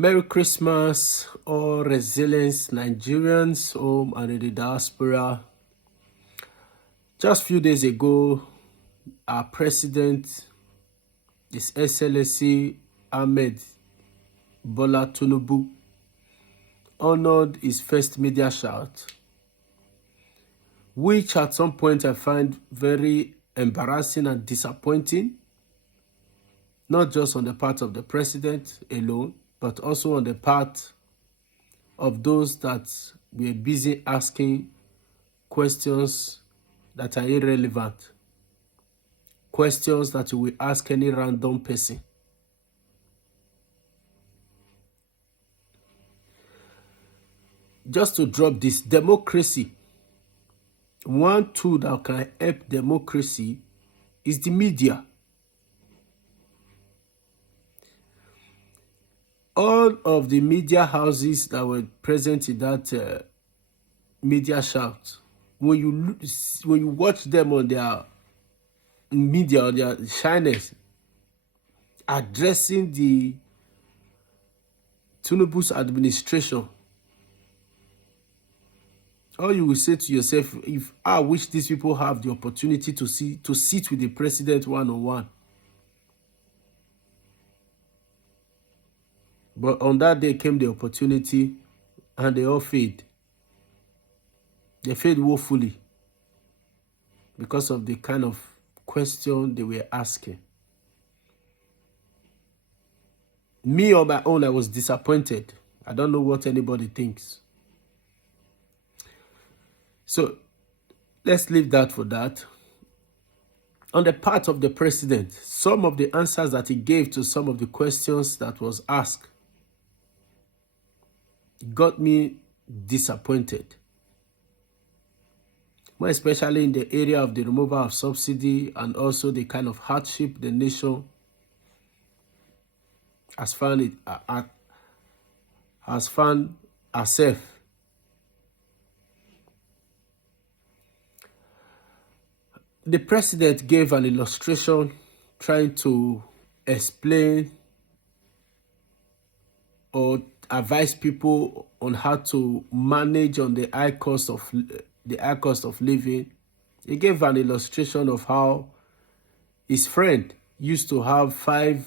Merry Christmas, all resilience Nigerians home and in the diaspora. Just a few days ago, our president, His Excellency Ahmed Bola Tinubu, honored his first media shout, which at some point I find very embarrassing and disappointing, not just on the part of the president alone, but also on the part of those that were busy asking questions that are irrelevant, questions that you will ask any random person. Just to drop this, democracy, one tool that can help democracy is the media. All of the media houses that were present in that media shout, when you watch them on their media or their channels addressing the Tinubu's administration, all you will say to yourself, if I wish these people have the opportunity to sit with the president one-on-one. But on that day came the opportunity and they all failed. They failed woefully because of the kind of question they were asking. Me on my own, I was disappointed. I don't know what anybody thinks. So let's leave that for that. On the part of the president, some of the answers that he gave to some of the questions that was asked got me disappointed. More especially in the area of the removal of subsidy and also the kind of hardship the nation has found herself. The president gave an illustration trying to explain or advise people on how to manage on the high cost of living. He gave an illustration of how his friend used to have 5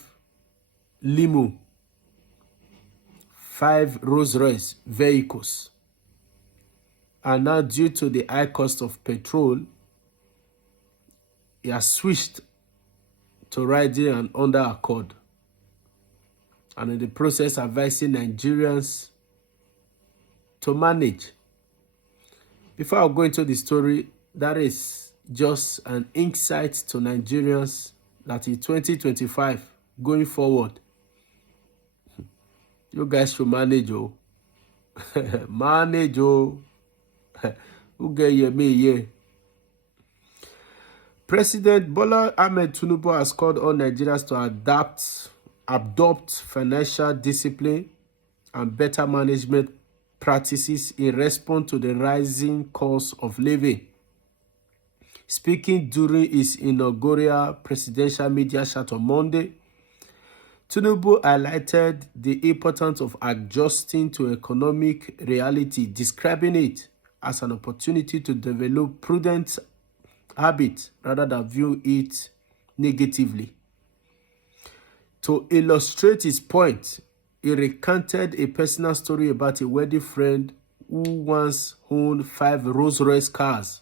Rolls Royce vehicles, and now due to the high cost of petrol, he has switched to riding an under Accord, and in the process advising Nigerians to manage. Before I go into the story, that is just an insight to Nigerians that in 2025, going forward, you guys should manage, oh. Manage, oh. Who get you, me, yeah. President Bola Ahmed Tinubu has called on Nigerians to adopt financial discipline and better management practices in response to the rising cost of living. Speaking during his inaugural presidential media chat on Monday, Tinubu highlighted the importance of adjusting to economic reality, describing it as an opportunity to develop prudent habits rather than view it negatively. To illustrate his point, he recounted a personal story about a wealthy friend who once owned 5 Rolls-Royce cars,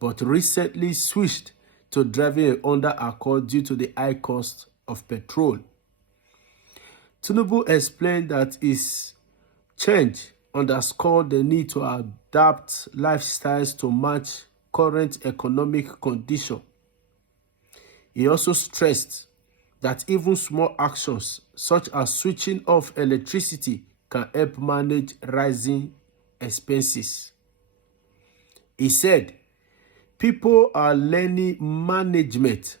but recently switched to driving a Honda Accord due to the high cost of petrol. Tinubu explained that his change underscored the need to adapt lifestyles to match current economic conditions. He also stressed that even small actions such as switching off electricity can help manage rising expenses. He said, people are learning management.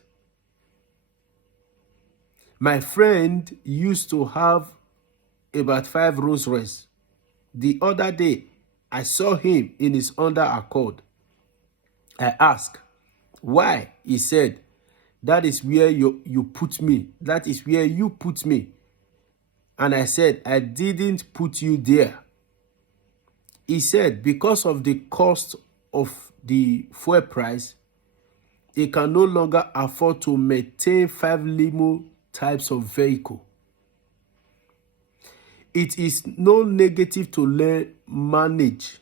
My friend used to have about 5 Rolls Royce. The other day, I saw him in his Honda Accord. I asked, why? He said, that is where you put me. That is where you put me. And I said, I didn't put you there. He said, because of the cost of the fuel price, he can no longer afford to maintain 5 limo types of vehicle. It is no negative to learn manage.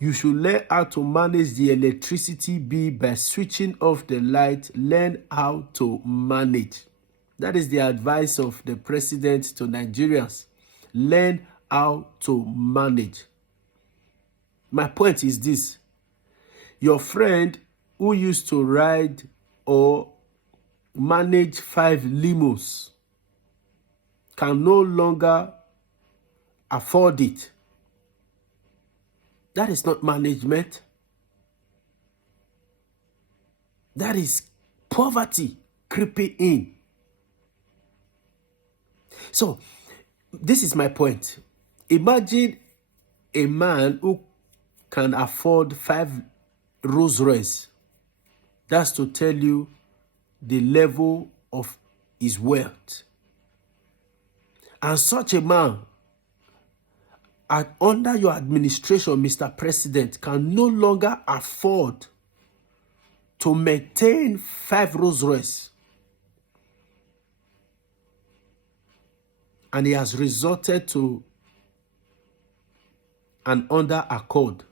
You should learn how to manage the electricity bill by switching off the light. Learn how to manage. That is the advice of the president to Nigerians. Learn how to manage. My point is this. Your friend who used to ride or manage 5 limos can no longer afford it. That is not management. That is poverty creeping in. So, this is my point. Imagine a man who can afford 5 Rolls Royce. That's to tell you the level of his wealth. And such a man, under your administration, Mr. President, can no longer afford to maintain 5 Rolls Royce. And he has resorted to an under accord.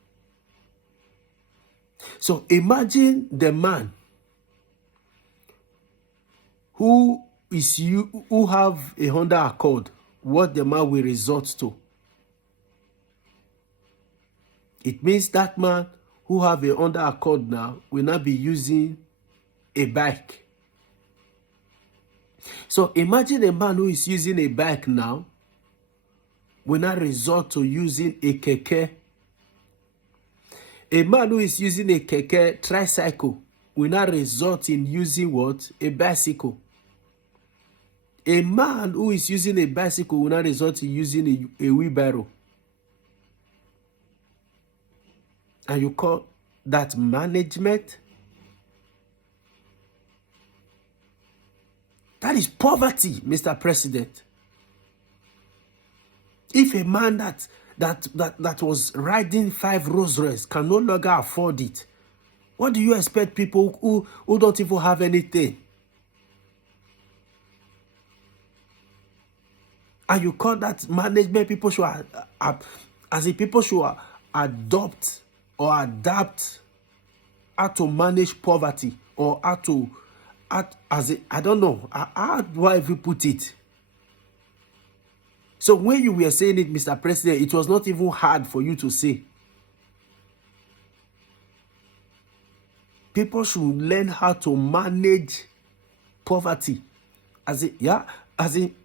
So imagine the man who have a Honda Accord, what the man will resort to. It means that man who have a Honda Accord now will not be using a bike. So imagine a man who is using a bike now will not resort to using a keke. A man who is using a keke tricycle will not resort in using what? A bicycle. A man who is using a bicycle will not resort in using a wheelbarrow. And you call that management? That is poverty, Mr. President. If a man that was riding 5 Rolls Royce can no longer afford it, what do you expect people who don't even have anything? And you call that management? People should people should adopt or adapt how to manage poverty, or I don't know, how do I even put it? So when you were saying it, Mr. President, it was not even hard for you to say. People should learn how to manage poverty.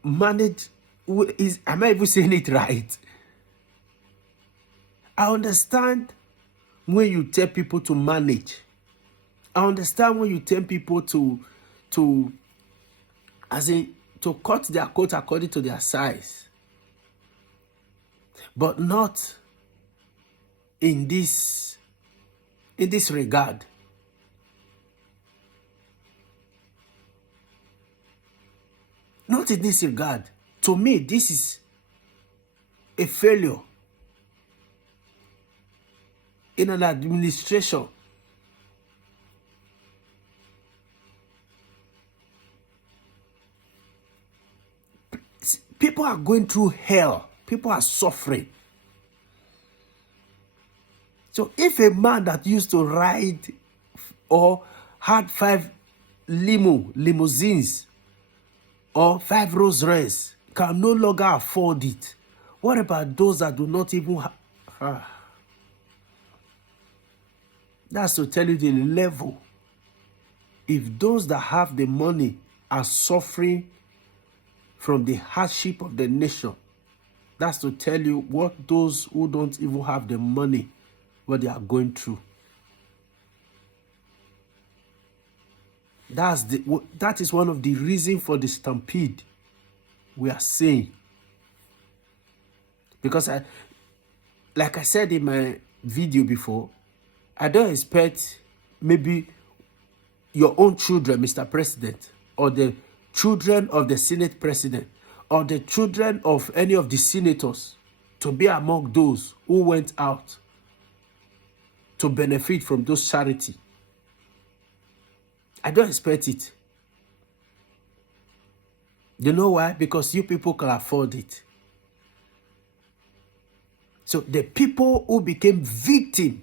Manage. Am I even saying it right? I understand when you tell people to manage. I understand when you tell people to cut their coat according to their size. But not in this regard. Not in this regard. To me, this is a failure in an administration. People are going through hell. People are suffering. So if a man that used to ride or had 5 limousines or 5 Rolls Royce can no longer afford it, what about those that do not even have? That's to tell you the level. If those that have the money are suffering from the hardship of the nation, that's to tell you what those who don't even have the money, what they are going through. That is one of the reasons for the stampede we are saying. Because like I said in my video before, I don't expect maybe your own children, Mr. President, or the children of the Senate president or the children of any of the senators to be among those who went out to benefit from those charity. I don't expect it. You know why? Because you people can afford it. So the people who became victim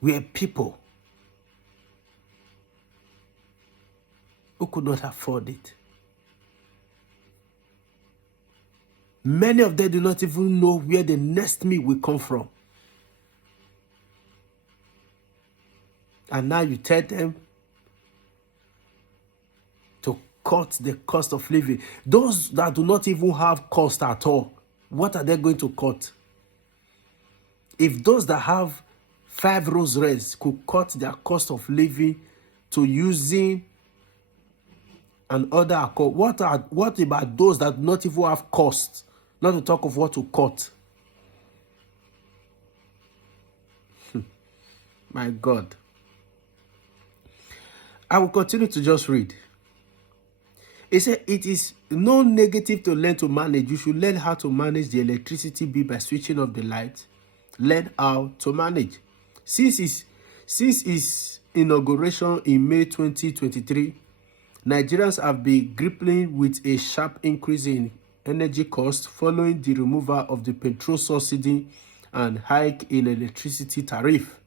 were people who could not afford it. Many of them do not even know where the next meal will come from. And now you tell them to cut the cost of living. Those that do not even have cost at all, what are they going to cut? If those that have 5 Rolls Royce could cut their cost of living to using another accord, what about those that do not even have cost? Not to talk of what to cut. My God. I will continue to just read. It said, it is no negative to learn to manage. You should learn how to manage the electricity bill by switching off the light. Learn how to manage. Since its inauguration in May 2023, Nigerians have been grappling with a sharp increase in energy costs following the removal of the petrol subsidy and hike in electricity tariff.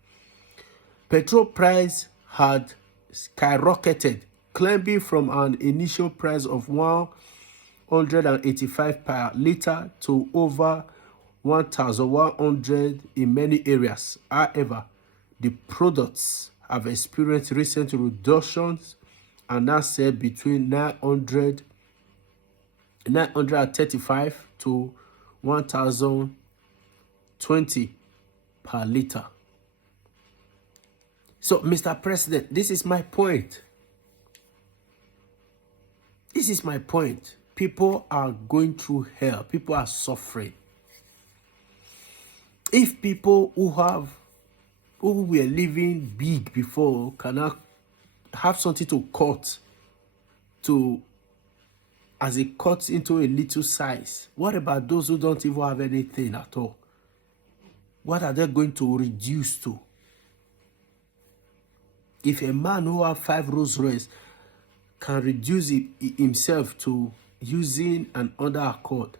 Petrol price had skyrocketed, climbing from an initial price of 185 per liter to over 1,100 in many areas. However, the products have experienced recent reductions and now sell between 935 to 1,020 per liter. So, Mr. President, this is my point. This is my point. People are going through hell. People are suffering. If people who were living big before cannot have something to cut as it cuts into a little size, what about those who don't even have anything at all? What are they going to reduce to? If a man who has 5 Rolls Royce can reduce himself to using an underaccord,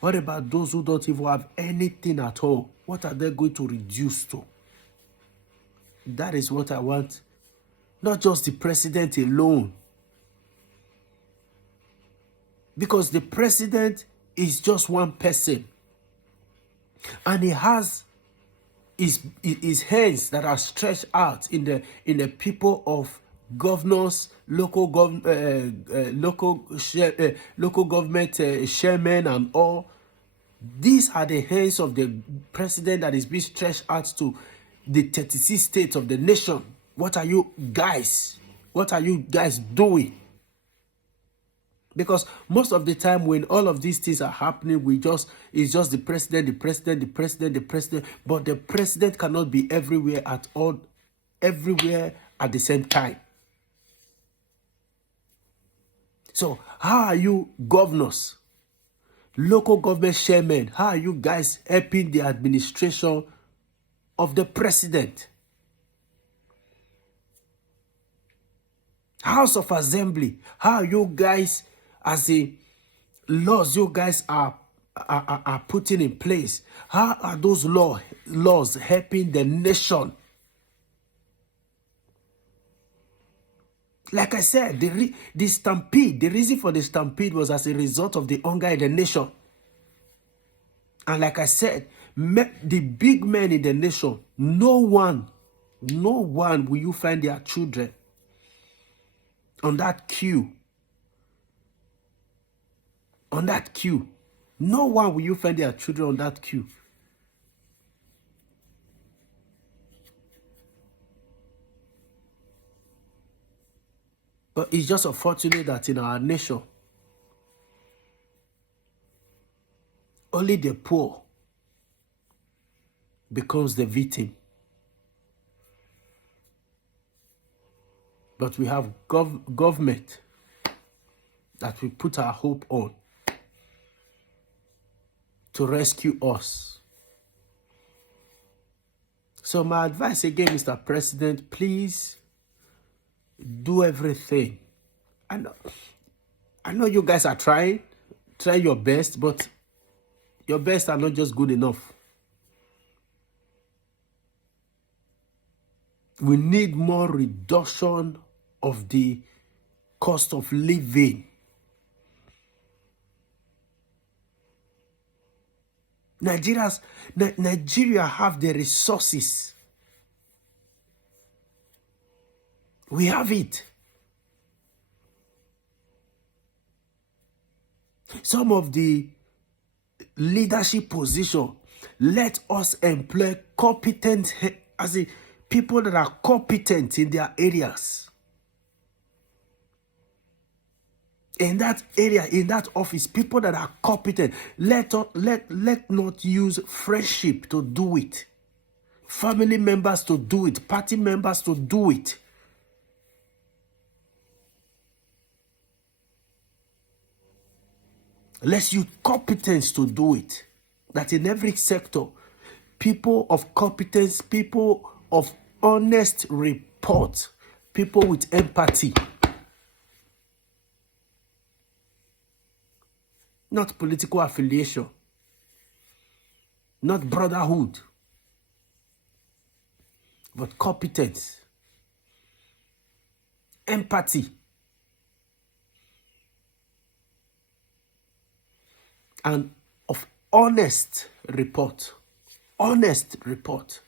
what about those who don't even have anything at all? What are they going to reduce to? That is what I want. Not just the president alone. Because the president is just one person. And he has his hands that are stretched out in the people of governors, local government chairmen and all. These are the hands of the president that is being stretched out to the 36 states of the nation. What are you guys doing? Because most of the time when all of these things are happening, it's just the president. But the president cannot be everywhere at the same time. So how are you governors, local government chairmen, how are you guys helping the administration of the president? House of Assembly, how are you guys, as the laws you guys are putting in place, how are those laws helping the nation? Like I said, the stampede, the reason for the stampede was as a result of the hunger in the nation. And like I said, the big men in the nation, no one will you find their children on that queue. On that queue. No one will you find their children on that queue. But it's just unfortunate that in our nation, only the poor becomes the victim. But we have government that we put our hope on to rescue us. So my advice again, Mr. President, please do everything. I know you guys are trying your best, but your best are not just good enough. We need more reduction of the cost of living. Nigeria have the resources. We have it. Some of the leadership position, let us employ competent, as in people that are competent in their areas. In that area, in that office, people that are competent. Let not use friendship to do it. Family members to do it. Party members to do it. Let's use competence to do it. That in every sector, people of competence, people of honest report, people with empathy. Not political affiliation. Not brotherhood. But competence. Empathy. And of honest report. Honest report.